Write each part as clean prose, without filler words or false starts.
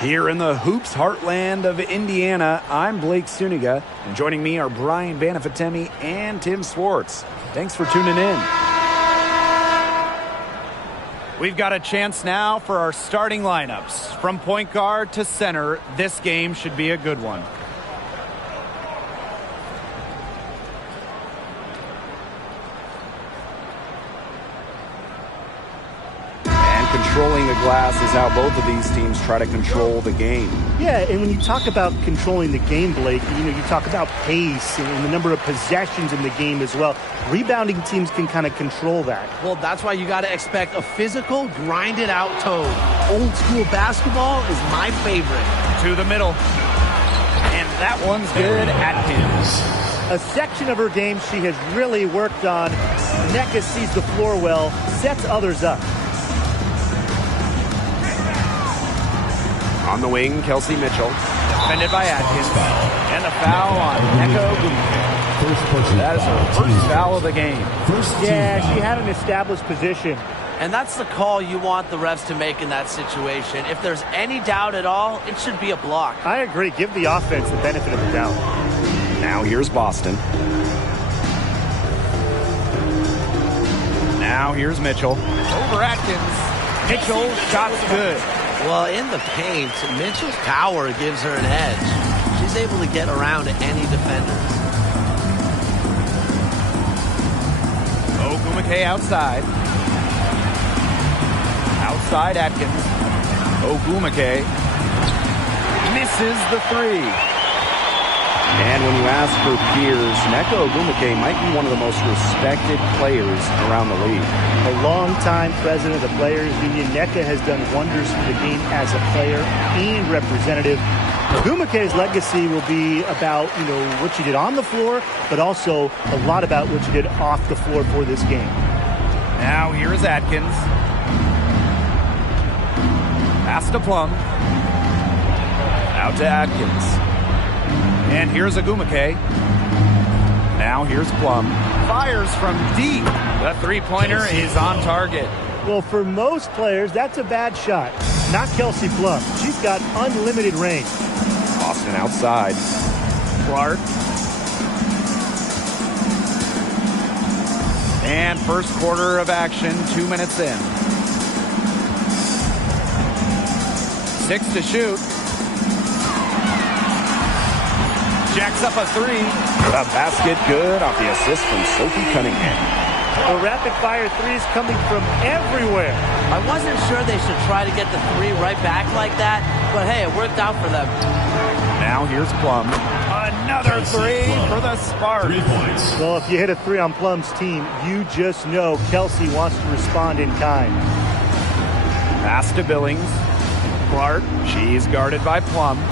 Here in the hoops heartland of Indiana, I'm Blake Suniga, and joining me are Brian Banafitemi and Tim Swartz. Thanks for tuning in. We've got a chance now for our starting lineups. From point guard to center, this game should be a good one. Controlling the glass is how both of these teams try to control the game. Yeah, and when you talk about controlling the game, Blake, you talk about pace and the number of possessions in the game as well. Rebounding teams can kind of control that. Well, that's why you got to expect a physical, grinded-out tone. Old school basketball is my favorite. To the middle. And that one's good. Atkins. A section of her game she has really worked on. Nneka sees the floor well, sets others up. On the wing, Kelsey Mitchell, defended by Atkins, and a foul on Nneka Ogwumike. That is her first foul of the game. Yeah, she had an established position. And that's the call you want the refs to make in that situation. If there's any doubt at all, it should be a block. I agree. Give the offense the benefit of the doubt. Now here's Boston. Now here's Mitchell. Over Atkins. Mitchell, shot's good. Well, in the paint, Mitchell's power gives her an edge. She's able to get around any defenders. Ogwumike outside. Outside Atkins. Ogwumike misses the three. And when you ask for peers, Nneka Ogwumike might be one of the most respected players around the league. A longtime president of the Players Union, Nneka has done wonders for the game as a player and representative. Ogwumike's legacy will be about, what she did on the floor, but also a lot about what she did off the floor for this game. Now here's Atkins. Pass to Plum. Out to Atkins. And here's Ogwumike. Now here's Plum. Fires from deep. The three-pointer is on target. Well, for most players, that's a bad shot. Not Kelsey Plum. She's got unlimited range. Boston outside. Clark. And first quarter of action, 2 minutes in. 6 to shoot. Jacks up a three. The basket good off the assist from Sophie Cunningham. The rapid-fire threes coming from everywhere. I wasn't sure they should try to get the three right back like that, but hey, it worked out for them. Now here's Plum. Another three for the Sparks. 3 points. Well, if you hit a three on Plum's team, you just know Kelsey wants to respond in kind. Pass to Billings. Clark. She's guarded by Plum.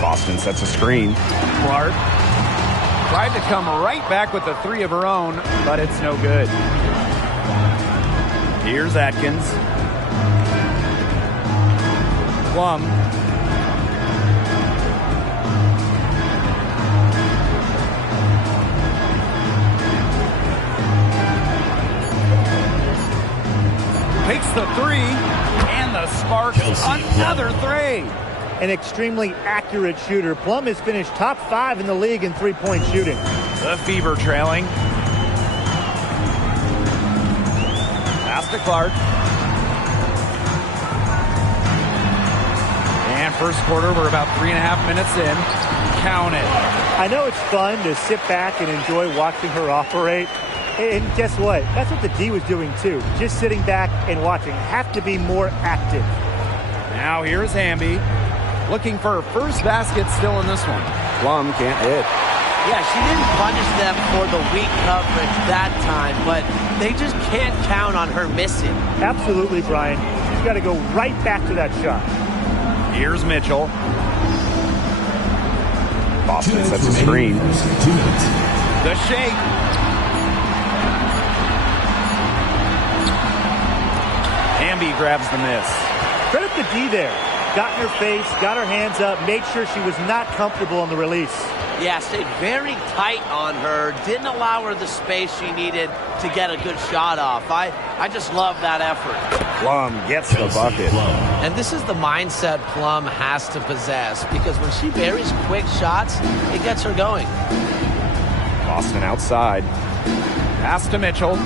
Boston sets a screen. Clark tried to come right back with the three of her own, but it's no good. Here's Atkins. Plum. Takes the three, and the Sparks another three. An extremely accurate shooter. Plum has finished top 5 in the league in three-point shooting. The Fever trailing. Pass to Clark. And first quarter, we're about 3.5 minutes in. Count it. I know it's fun to sit back and enjoy watching her operate. And guess what? That's what the D was doing too. Just sitting back and watching. Have to be more active. Now here's Hamby. Looking for her first basket still in this one. Plum can't hit. Yeah, she didn't punish them for the weak coverage that time, but they just can't count on her missing. Absolutely, Brian. She's got to go right back to that shot. Here's Mitchell. Boston sets a screen. The shake. Hamby grabs the miss. Credit the D there. got in her face, got her hands up, made sure she was not comfortable on the release. Yeah, stayed very tight on her, didn't allow her the space she needed to get a good shot off. I just love that effort. Plum gets the bucket. And this is the mindset Plum has to possess, because when she buries quick shots, it gets her going. Boston outside. Pass to Mitchell.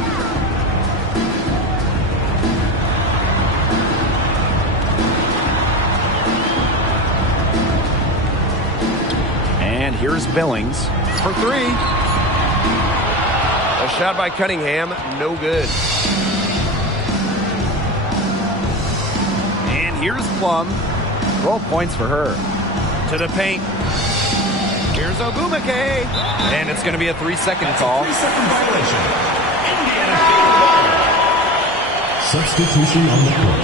And here's Billings for three. A shot by Cunningham, no good. And here's Plum. 12 points for her. To the paint. Here's Ogumake. And it's going to be a 3-second call. 3-second violation. Indiana foul. Substitution on the court.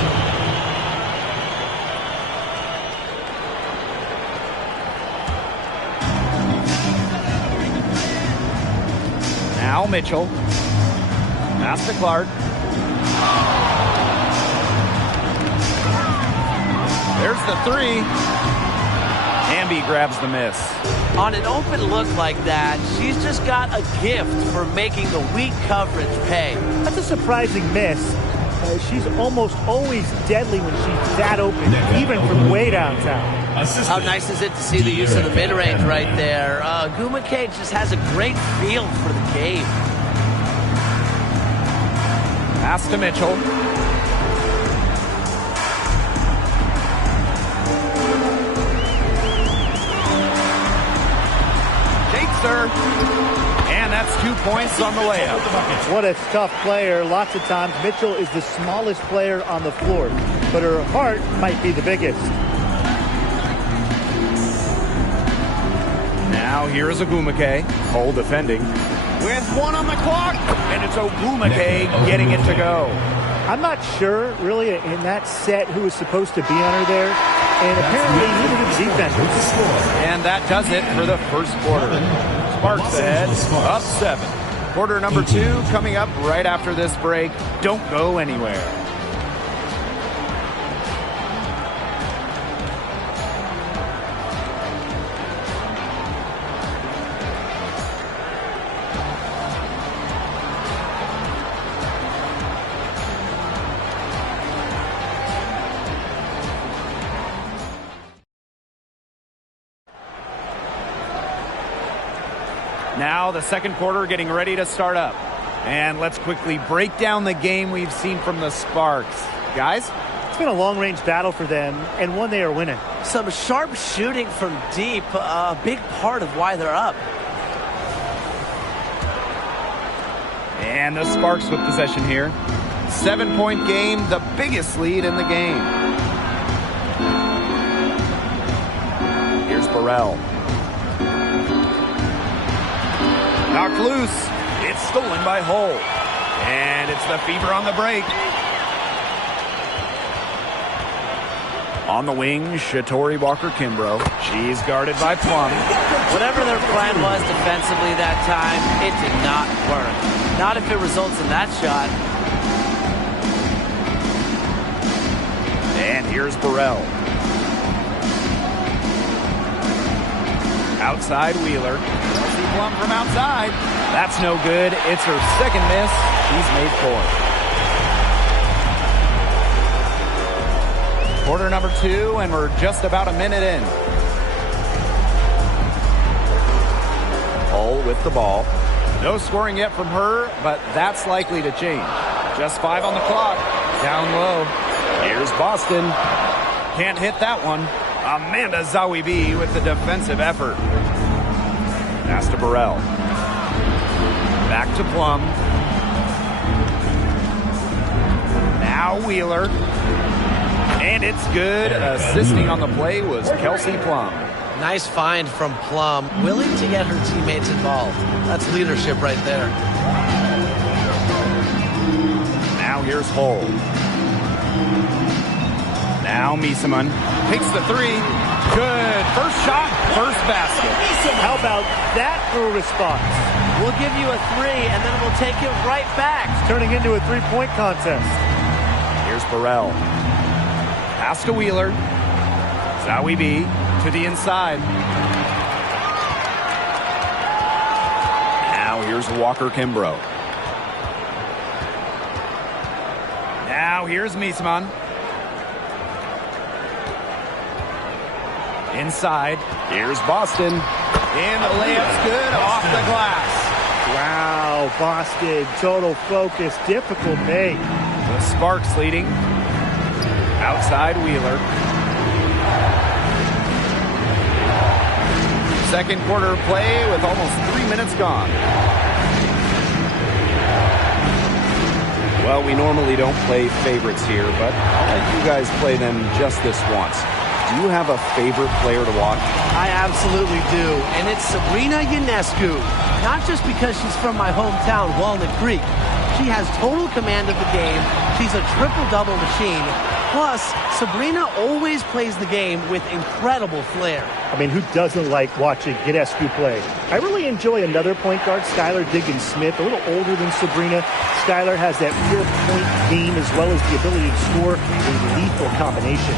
Now Mitchell. Pass to Clark. There's the three. Hamby grabs the miss. On an open look like that, she's just got a gift for making the weak coverage pay. That's a surprising miss. She's almost always deadly when she's that open, even from way downtown. How nice is it to see the use of the mid-range right there? Ogumake just has a great feel for the game. Pass to Mitchell. Takes her. And that's 2 points on the layup. What a tough player. Lots of times, Mitchell is the smallest player on the floor, but her heart might be the biggest. Now here's Ogumake. Cole defending. With one on the clock. And it's Ogumake getting it to go. I'm not sure, really, in that set who was supposed to be on her there. And apparently, neither did the defenders. And that does it for the first quarter. Sparks ahead, up 7. Quarter number 2 coming up right after this break. Don't go anywhere. Now the second quarter getting ready to start up. And let's quickly break down the game we've seen from the Sparks. Guys? It's been a long-range battle for them, and one they are winning. Some sharp shooting from deep, a big part of why they're up. And the Sparks with possession here. 7-point game, the biggest lead in the game. Here's Burrell. Knocked loose. It's stolen by Hull. And it's the Fever on the break. On the wing, Shatori Walker-Kimbrough. She's guarded by Plum. Whatever their plan was defensively that time, it did not work. Not if it results in that shot. And here's Burrell. Outside Wheeler. See Plum from outside. That's no good. It's her second miss. She's made 4. Quarter number 2, and we're just about a minute in. Hull with the ball. No scoring yet from her, but that's likely to change. Just 5 on the clock. Down low. Here's Boston. Can't hit that one. Amanda Zawibi with the defensive effort. Pass to Burrell. Back to Plum. Now Wheeler. And it's good. Assisting on the play was Kelsey Plum. Nice find from Plum. Willing to get her teammates involved. That's leadership right there. Now here's Hull. Now Miesemann takes the 3. Good. First shot, first basket. How about that for a response? We'll give you a 3, and then we'll take it right back. It's turning into a 3-point contest. Here's Burrell. Pass to Wheeler. Zowie B to the inside. Now here's Walker Kimbrough. Now here's Miesman. Inside. Here's Boston. And the layup's good off the glass. Wow, Boston, total focus, difficult make. The Sparks leading. Outside Wheeler. Second quarter play with almost 3 minutes gone. Well, we normally don't play favorites here, but I'll let you guys play them just this once. Do you have a favorite player to watch? I absolutely do, and it's Sabrina Ionescu. Not just because she's from my hometown, Walnut Creek. She has total command of the game. She's a triple-double machine. Plus, Sabrina always plays the game with incredible flair. I mean, who doesn't like watching Ionescu play? I really enjoy another point guard, Skylar Diggins-Smith, a little older than Sabrina. Skylar has that pure point game as well as the ability to score a lethal combination.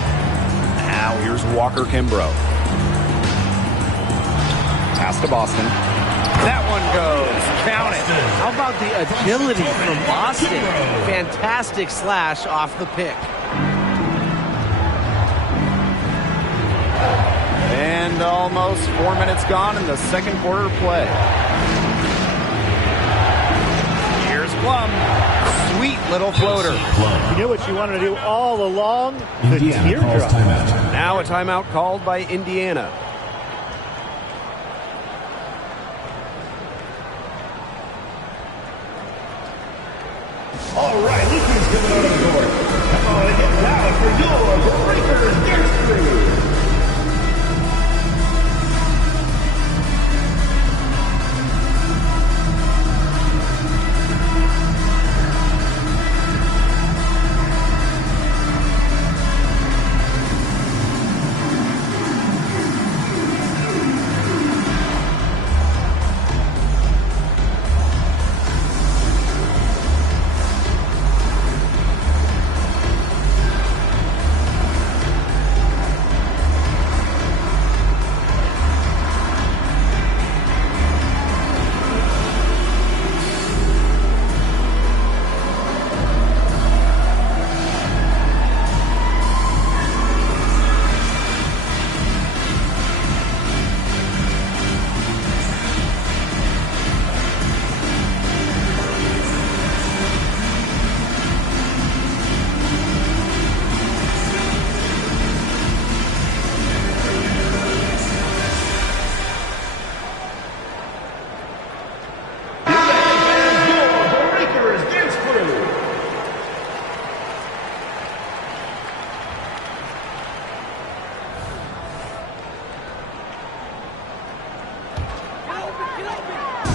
Now here's Walker Kimbrough. Pass to Boston. That one goes. Count it. How about the agility from Boston? Fantastic slash off the pick. And almost 4 minutes gone in the second quarter play. Here's Plum. Sweet little floater. You know what you wanted to do all along? The teardrop. Now a timeout called by Indiana. All right, look who's coming out of the court. Come on and get loud for your Breakers Dance Crew.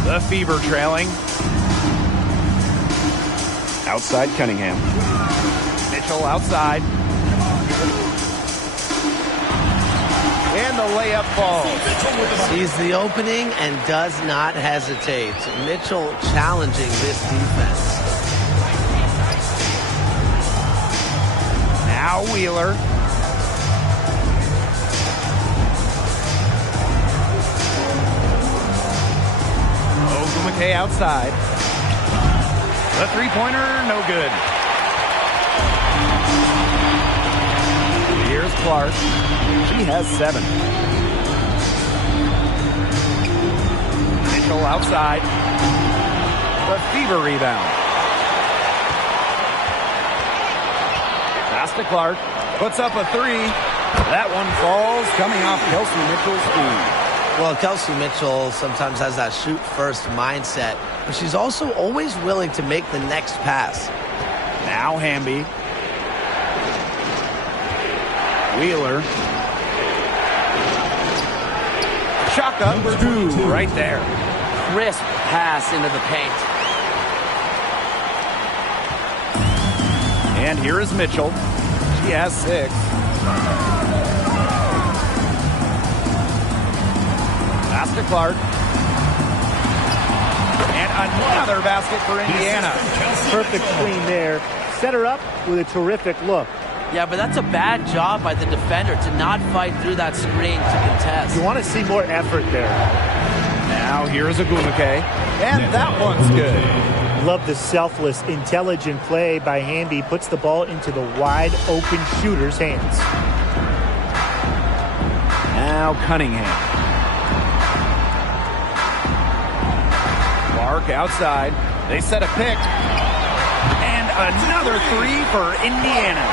The Fever trailing. Outside Cunningham. Mitchell outside. And the layup falls. Sees the opening and does not hesitate. Mitchell challenging this defense. Now Wheeler. Ogumake outside. The three-pointer, no good. Here's Clark. She has 7. Mitchell outside. The Fever rebound. Pass to Clark. Puts up a 3. That one falls, coming off Kelsey Mitchell's feet. Well, Kelsey Mitchell sometimes has that shoot-first mindset, but she's also always willing to make the next pass. Now Hamby. Wheeler. Shot up 2 right there. Crisp pass into the paint. And here is Mitchell. She has 6. Pass to Clark. And another basket for Indiana. Perfect screen there. Set her up with a terrific look. Yeah, but that's a bad job by the defender to not fight through that screen to contest. You want to see more effort there. Now here's Ogumake, and that one's good. Love the selfless, intelligent play by Hamby. Puts the ball into the wide-open shooter's hands. Now Cunningham. Clark outside. They set a pick. And another three for Indiana.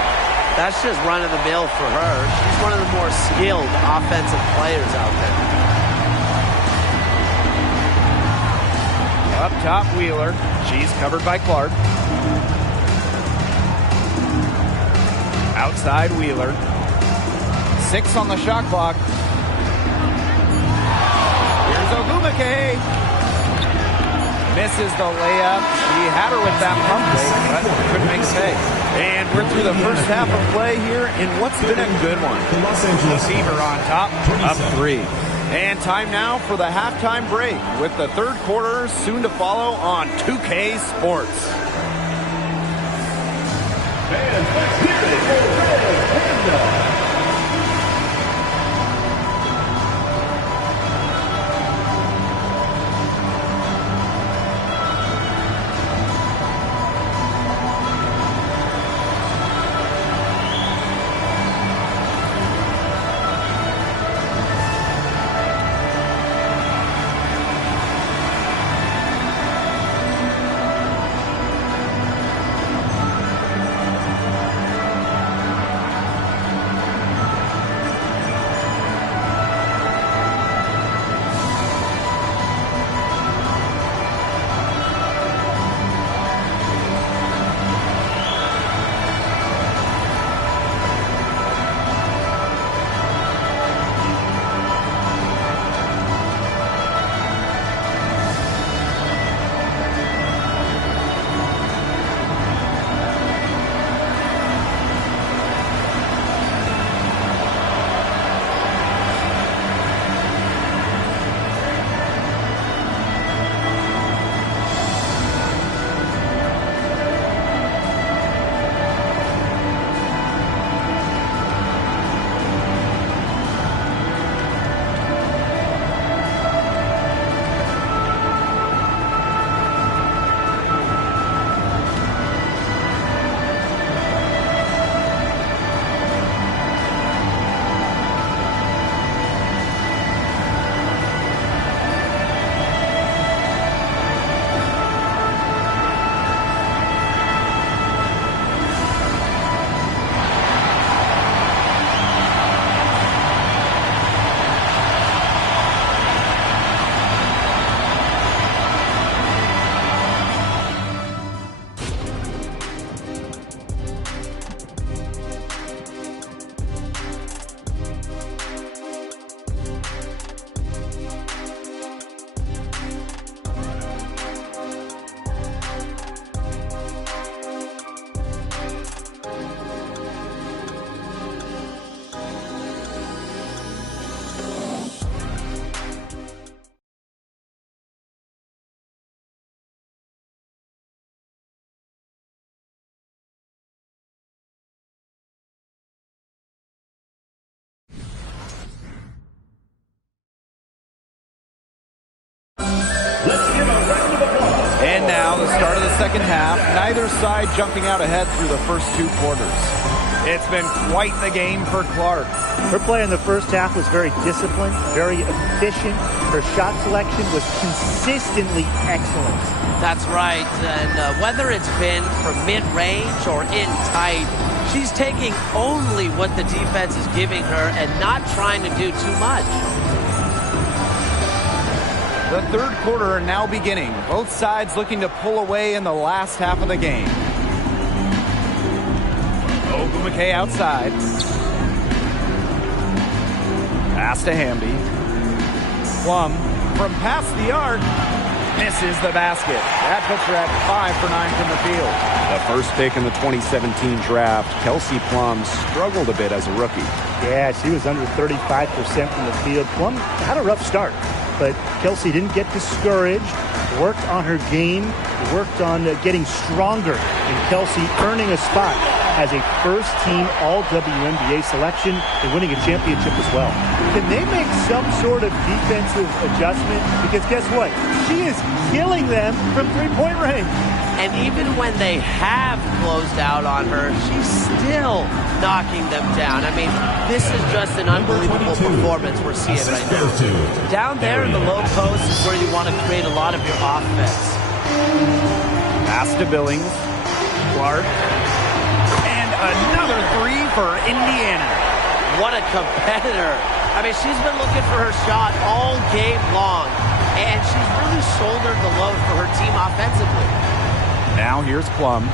That's just run-of-the-mill for her. She's one of the more skilled offensive players out there. Up top, Wheeler. She's covered by Clark. Outside, Wheeler. 6 on the shot clock. Here's Ogumake. Misses the layup. She had her with that pump fake, but couldn't make a pay. And we're through the first half of play here in what's been a good one. Fever on top, up 3. And time now for the halftime break with the third quarter soon to follow on 2K Sports. And let's hear it for Red Panda. And now the start of the second half. Neither side jumping out ahead through the first 2 quarters. It's been quite the game for Clark. Her play in the first half was very disciplined, very efficient. Her shot selection was consistently excellent. That's right. And whether it's been from mid-range or in tight, she's taking only what the defense is giving her and not trying to do too much. The third quarter now beginning. Both sides looking to pull away in the last half of the game. Ogumake outside. Pass to Hamby. Plum from past the arc. Misses the basket. That puts her at 5 for 9 from the field. The first pick in the 2017 draft, Kelsey Plum struggled a bit as a rookie. Yeah, she was under 35% from the field. Plum had a rough start, but Kelsey didn't get discouraged, worked on her game, worked on getting stronger, and Kelsey earning a spot as a first-team All-WNBA selection and winning a championship as well. Can they make some sort of defensive adjustment? Because guess what? She is killing them from three-point range. And even when they have closed out on her, she's still knocking them down. I mean, this is just an unbelievable performance we're seeing right now. Down there in the low post is where you want to create a lot of your offense. Pass to Billings. Clark. And another three for Indiana. What a competitor. I mean, she's been looking for her shot all game long, and she's really shouldered the load for her team offensively. Now here's Plum.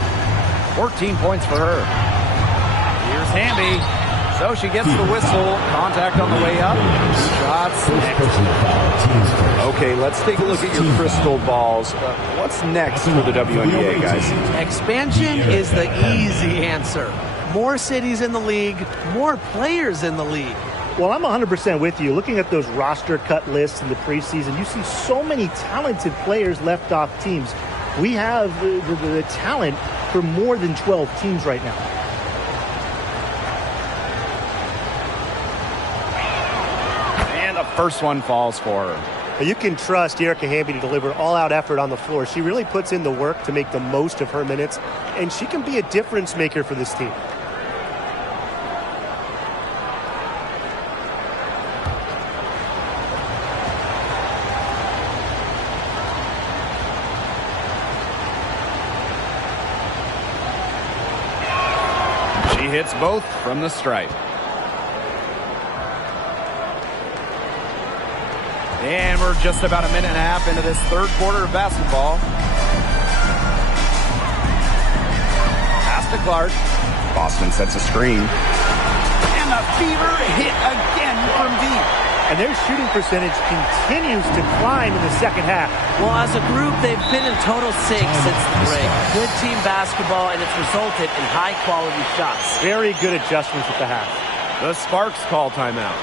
14 points for her. Here's Hamby. So she gets the whistle. Contact on the way up. Shots next. Okay, let's take a look at your crystal balls. What's next for the WNBA, guys? Expansion is the easy answer. More cities in the league, more players in the league. Well, I'm 100% with you. Looking at those roster cut lists in the preseason, you see so many talented players left off teams. We have the talent for more than 12 teams right now. And the first one falls for her. You can trust Erica Hamby to deliver all-out effort on the floor. She really puts in the work to make the most of her minutes, and she can be a difference maker for this team. Hits both from the stripe. And we're just about a minute and a half into this third quarter of basketball. Pass to Clark. Boston sets a screen. And the Fever hit again from deep. And their shooting percentage continues to climb in the second half. Well, as a group, they've been in total sync since the break. Good team basketball, and it's resulted in high-quality shots. Very good adjustments at the half. The Sparks call timeout.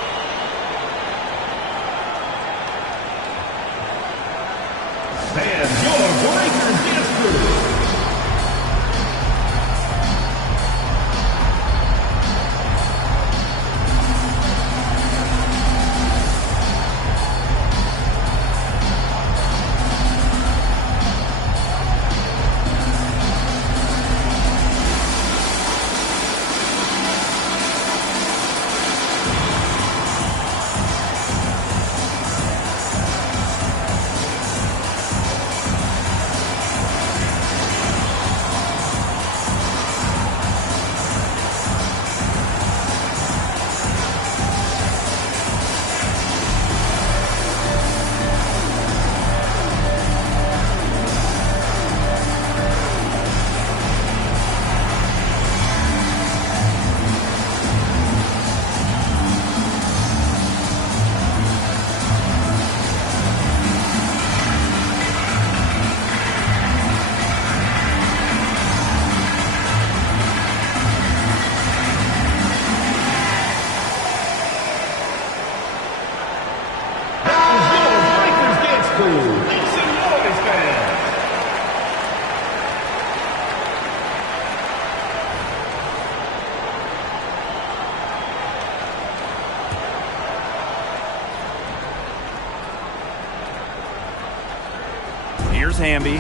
And your Breakers dance crew. Here's Hamby.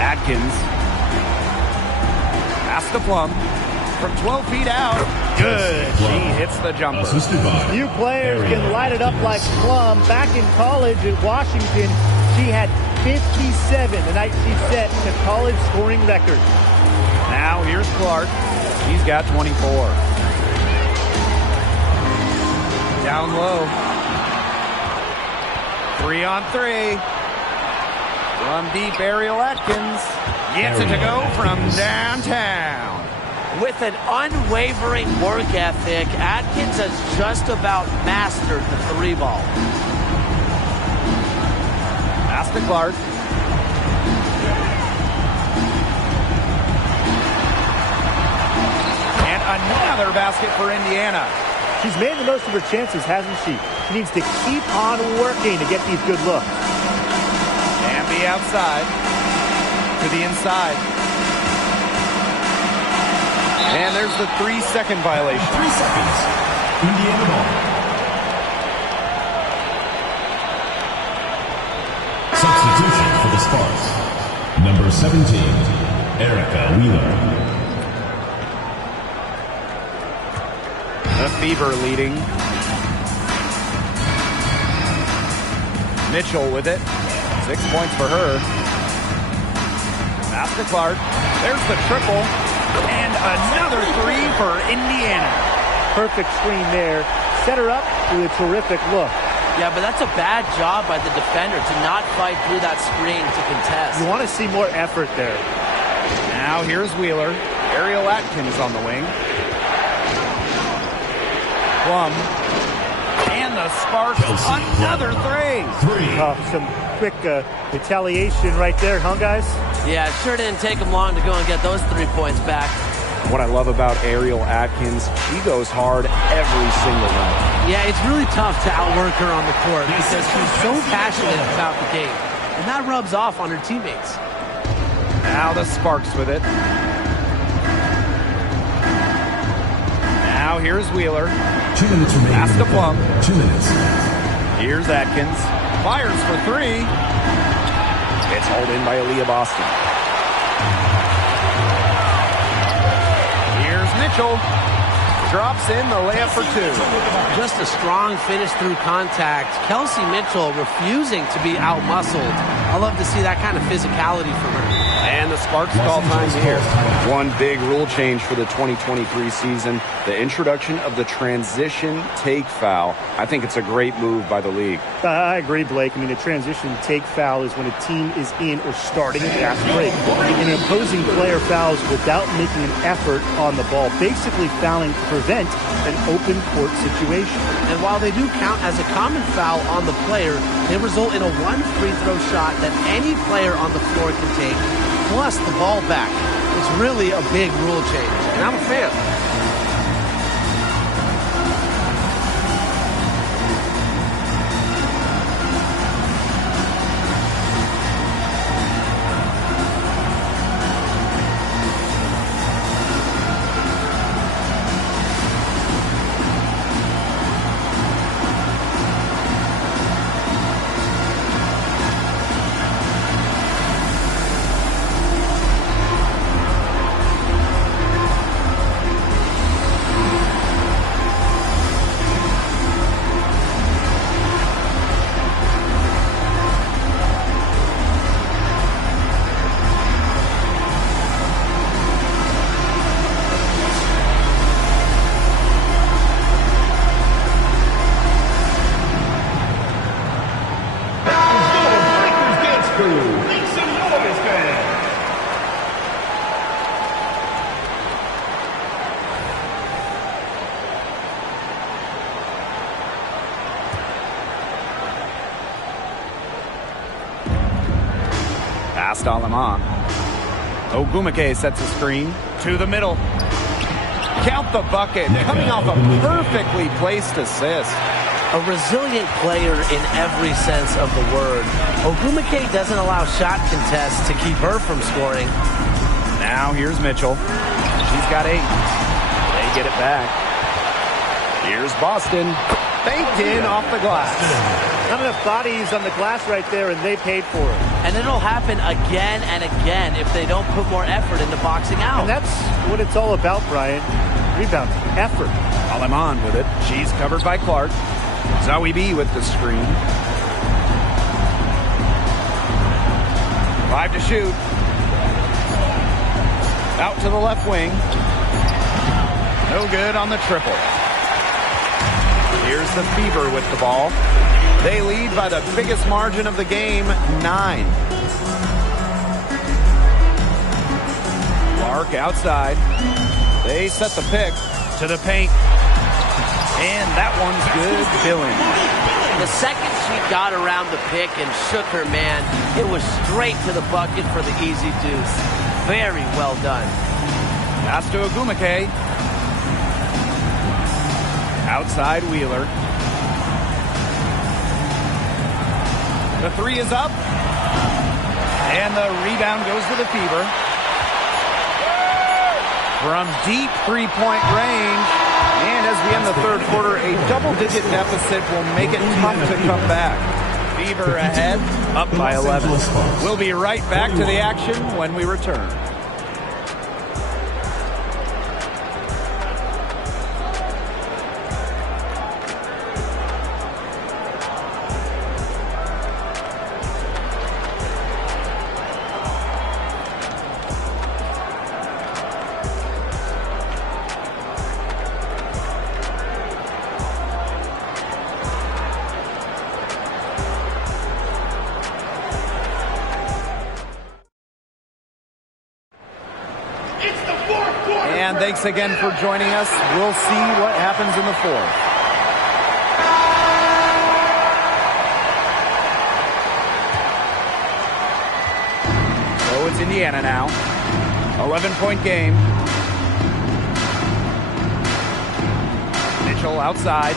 Atkins. Pass to Plum. From 12 feet out. Good. She hits the jumper. Few players can light it up like Plum. Back in college at Washington, she had 57 the night she set the college scoring record. Now here's Clark. He's got 24. Down low. 3-on-3. From deep, Ariel Atkins gets it to go from downtown. With an unwavering work ethic, Atkins has just about mastered the three ball. Pass to Clark. And another basket for Indiana. She's made the most of her chances, hasn't she? She needs to keep on working to get these good looks. And be outside. To the inside. And there's the 3-second violation. 3 seconds. Indiana ball. Substitution for the Sparks. Number 17, Erica Wheeler. The Fever leading. Mitchell with it. 6 points for her. Pass to Clark. There's the triple. And another 3 for Indiana. Perfect screen there. Set her up with a terrific look. Yeah, but that's a bad job by the defender to not fight through that screen to contest. You want to see more effort there. Now here's Wheeler. Ariel Atkins on the wing. Plum. And the Sparks. Another 3. Some quick retaliation right there, huh, guys? Yeah, it sure didn't take him long to go and get those 3 points back. What I love about Ariel Atkins, she goes hard every single night. Yeah, it's really tough to outwork her on the court because she's so passionate about the game. And that rubs off on her teammates. Now the Sparks with it. Now here's Wheeler. 2 minutes remaining. Pass to Plum. 2 minutes. Here's Atkins. Fires for 3. It's hauled in by Aaliyah Boston. Here's Mitchell. Drops in the layup for 2. Just a strong finish through contact. Kelsey Mitchell refusing to be out-muscled. I love to see that kind of physicality from her. And the Sparks call time here. One big rule change for the 2023 season, the introduction of the transition take foul. I think it's a great move by the league. I agree, Blake. I mean, a transition take foul is when a team is in or starting a fast break. And an opposing player fouls without making an effort on the ball, basically fouling to prevent an open court situation. And while they do count as a common foul on the player, they result in a 1 free throw shot that any player on the floor can take, plus the ball back. It's really a big rule change, and I'm a fan. Pass to Alama. Ogumake sets a screen to the middle. Count the bucket. Coming off a perfectly placed assist. A resilient player in every sense of the word. Ogumake doesn't allow shot contests to keep her from scoring. Now here's Mitchell. She's got 8. They get it back. Here's Boston. Baked in off the glass. Not enough bodies on the glass right there, and they paid for it. And it'll happen again and again if they don't put more effort into boxing out. And that's what it's all about, Brian. Rebound, effort. Aleman with it. She's covered by Clark. Zoe B with the screen. 5 to shoot. Out to the left wing. No good on the triple. Here's the Fever with the ball. They lead by the biggest margin of the game, 9. Clark outside. They set the pick to the paint. And that one's good, Billing. The second she got around the pick and shook her man, it was straight to the bucket for the easy deuce. Very well done. Pass to Ogumake. Outside Wheeler. The 3 is up. And the rebound goes to the Fever. From deep three-point range. And as we end the third quarter, a double-digit deficit will make it tough to come back. Fever ahead, up by 11. We'll be right back to the action when we return. And thanks again for joining us. We'll see what happens in the fourth. So it's Indiana now. 11-point game. Mitchell outside.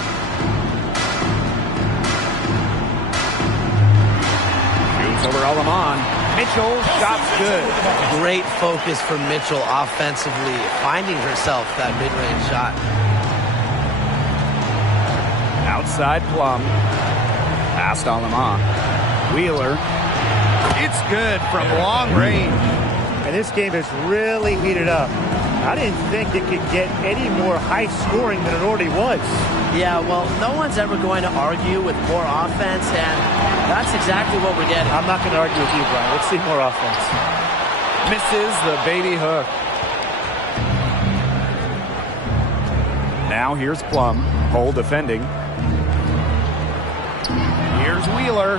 Shoots over Alaman. Mitchell, shot's good. Great focus from Mitchell offensively, finding herself that mid-range shot. Outside Plum. Past Alaman. Wheeler. It's good from long range. And this game has really heated up. I didn't think it could get any more high scoring than it already was. Yeah, well, no one's ever going to argue with more offense, and that's exactly what we're getting. I'm not going to argue with you, Brian. Let's see more offense. Misses the baby hook. Now here's Plum. Hole defending. Here's Wheeler.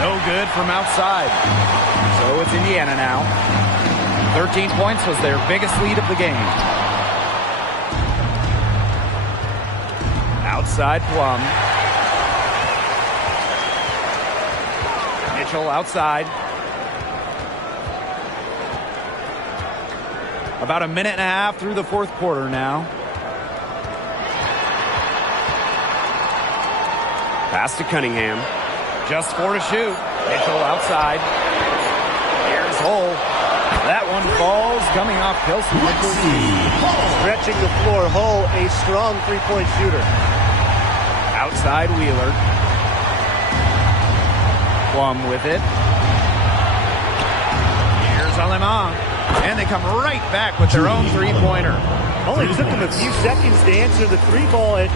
No good from outside. So it's Indiana now. 13 points was their biggest lead of the game. Outside Plum. Mitchell outside. About a minute and a half through the fourth quarter now. Pass to Cunningham. Just 4 to shoot. Mitchell outside. Here's Hull. That one falls, coming off Kelsey Mitchell's Stretching the floor, Hull, a strong three-point shooter. Outside Wheeler. Plum with it. Here's Alaman. And they come right back with their own three-pointer. Only took them a few seconds to answer the three ball at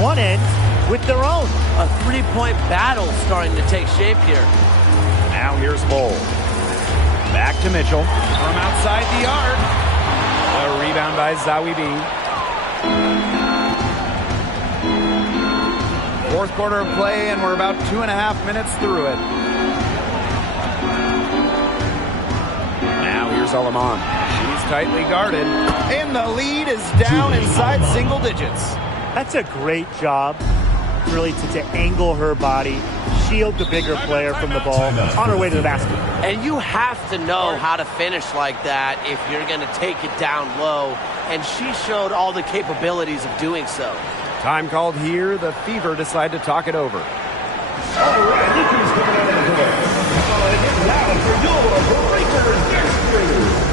one end with their own. A three-point battle starting to take shape here. Now here's Bull. Back to Mitchell from outside the arc. A rebound by Zawi B. Fourth quarter of play, and we're about 2.5 minutes through it. Now here's Alaman. She's tightly guarded, and the lead is down inside single digits. That's a great job, really, to angle her body, shield the bigger player from the ball on her way to the basket. And you have to know how to finish like that if you're going to take it down low. And she showed all the capabilities of doing so. Time called here. The Fever decide to talk it over. All right, Lucas coming out of the court. And now for your breakers, Dexter.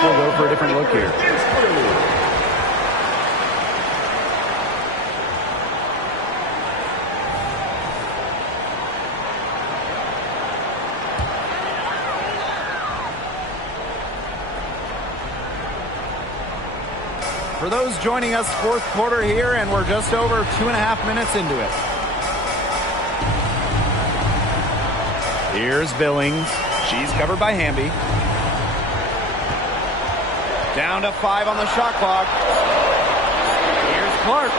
We'll go for a different look here. For those joining us, fourth quarter here, and we're just over 2.5 minutes into it. Here's Billings. She's covered by Hamby. Down to 5 on the shot clock. Here's Clark.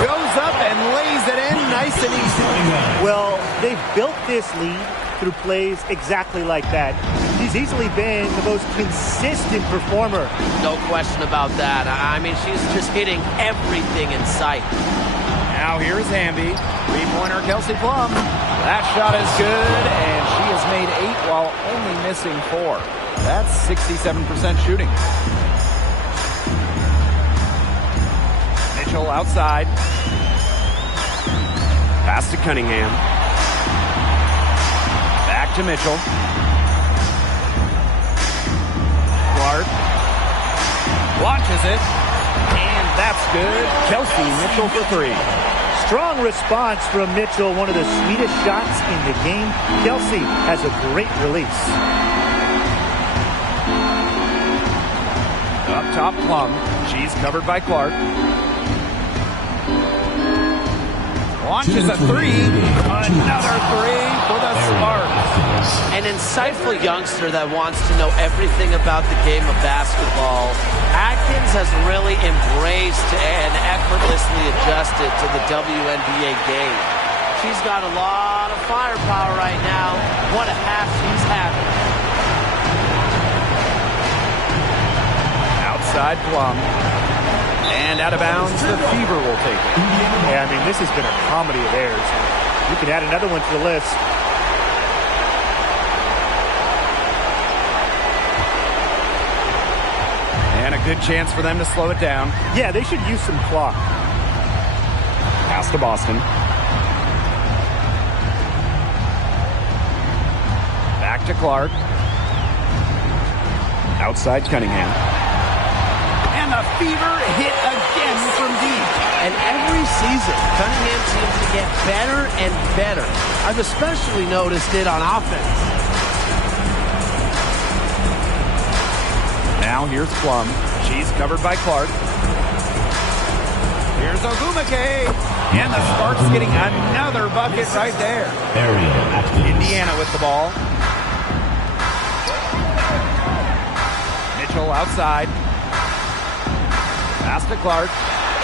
Goes up and lays it in nice and easy. Well, they've built this lead through plays exactly like that. She's easily been the most consistent performer. No question about that. I mean, she's just hitting everything in sight. Now here's Hamby. Three-pointer Kelsey Plum. That shot is good, and she has made 8 while only missing 4. That's 67% shooting. Mitchell outside. Pass to Cunningham. Back to Mitchell. Clark launches it, and that's good. Kelsey Mitchell for 3. Strong response from Mitchell, one of the sweetest shots in the game. Kelsey has a great release. Up top, Plum. She's covered by Clark. Launches a 3. Another 3 for the Sparks. An insightful youngster that wants to know everything about the game of basketball. Atkins has really embraced and effortlessly adjusted to the WNBA game. She's got a lot of firepower right now. What a half she's having. Outside Plum. And out of bounds, the Fever will take it. Yeah, I mean, this has been a comedy of errors. You can add another one to the list. And a good chance for them to slow it down. Yeah, they should use some clock. Pass to Boston. Back to Clark. Outside Cunningham. And the Fever hit again from deep. And every season, Cunningham seems to get better and better. I've especially noticed it on offense. Now here's Plum. She's covered by Clark. Here's Ogumake. And the Sparks getting another bucket right there. Indiana with the ball. Mitchell outside. Pass to Clark.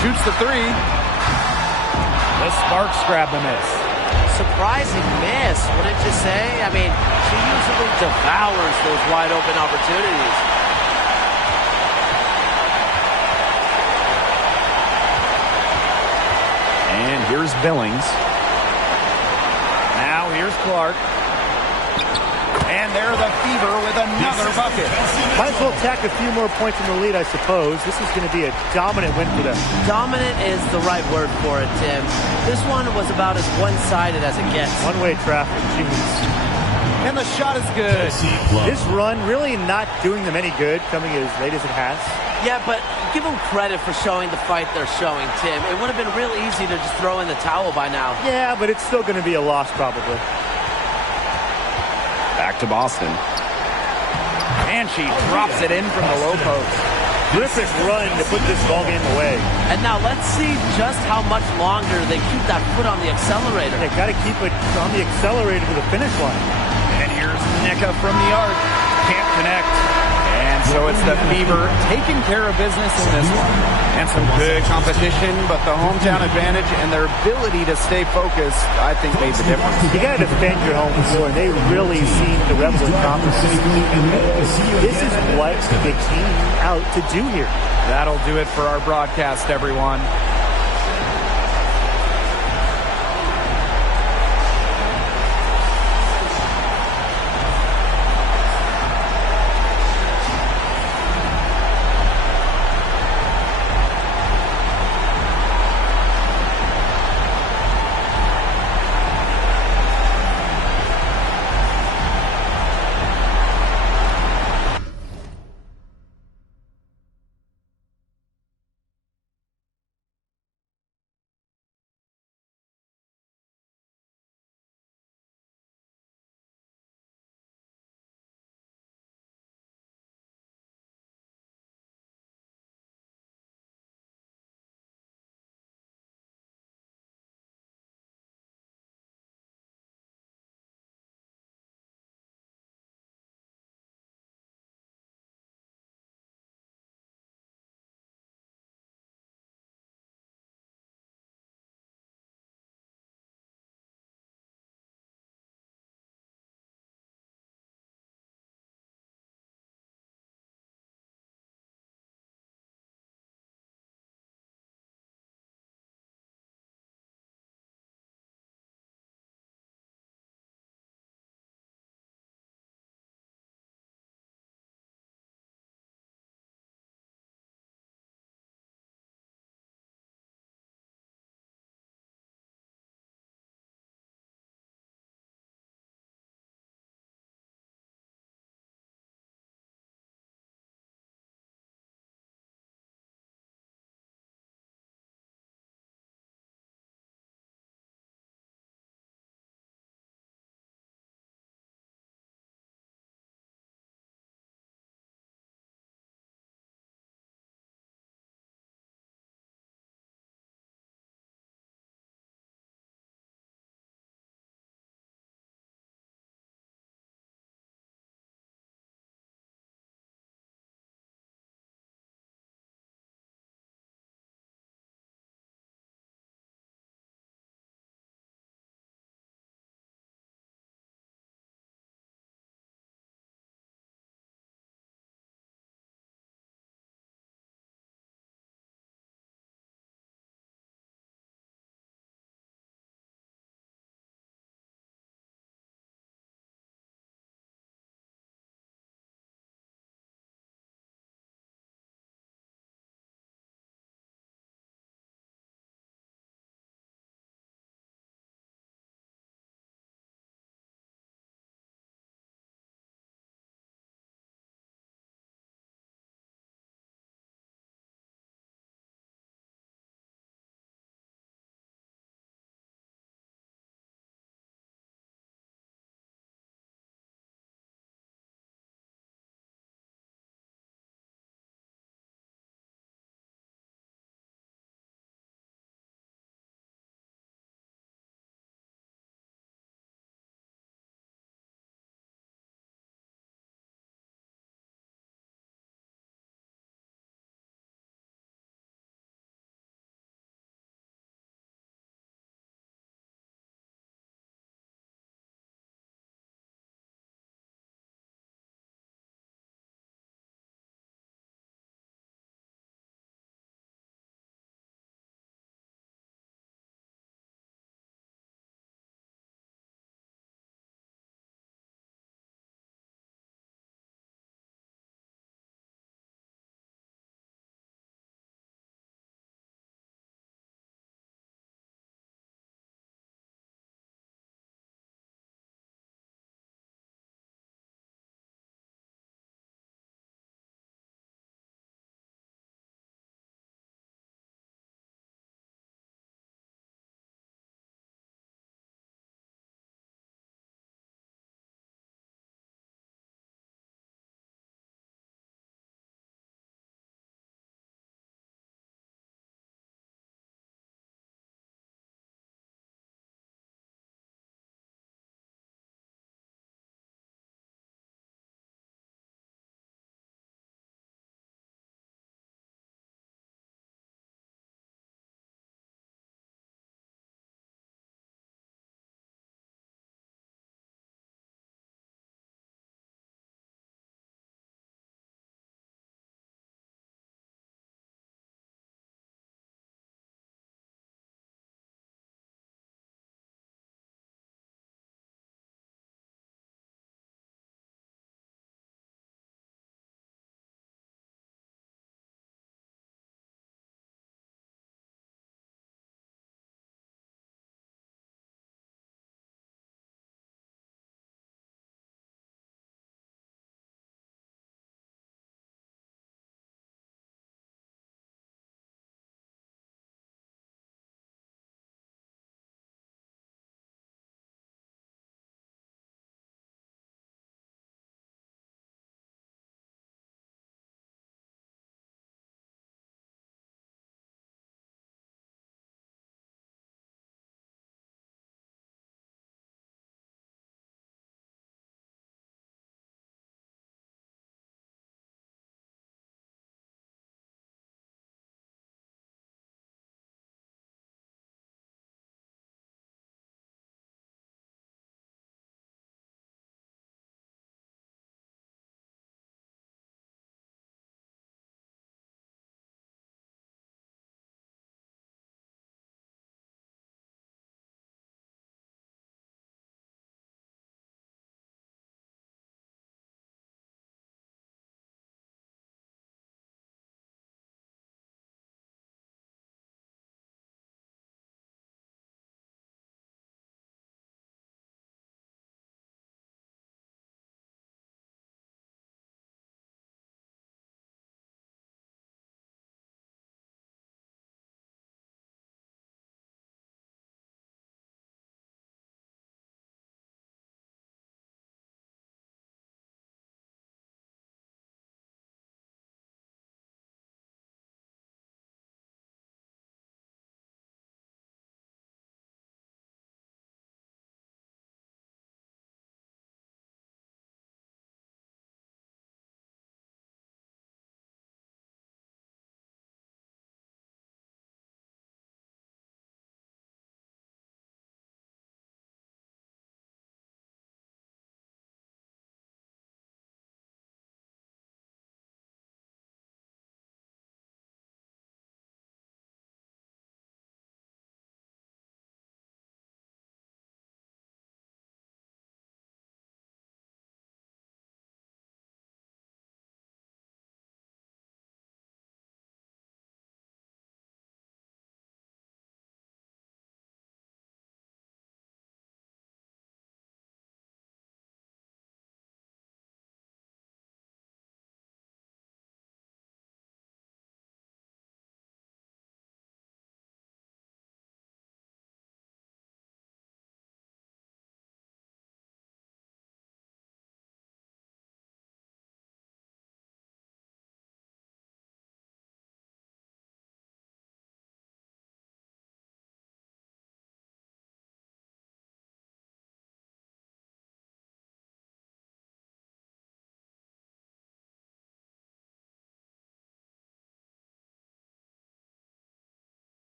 Shoots the 3. The Sparks grab the miss. Surprising miss, wouldn't you say? I mean, she usually devours those wide open opportunities. And here's Billings. Now here's Clark. And there the Fever with another bucket. Might as well tack a few more points in the lead, I suppose. This is going to be a dominant win for them. Dominant is the right word for it, Tim. This one was about as one-sided as it gets. One-way traffic, jeez. And the shot is good. This run really not doing them any good, coming as late as it has. Yeah, but give them credit for showing the fight they're showing, Tim. It would have been real easy to just throw in the towel by now. Yeah, but it's still going to be a loss, probably. Back to Boston. And she drops it in from the low post. Terrific run to put this ball game away. And now let's see just how much longer they keep that foot on the accelerator. They got to keep it on the accelerator to the finish line. And here's Nneka from the arc. Can't connect. And so it's the Fever taking care of business in this one. And some good competition, but the hometown advantage and their ability to stay focused, I think, made the difference. You got to defend your home floor. They really seem the Rebels confidence. This is what they came out to do here. That'll do it for our broadcast, everyone.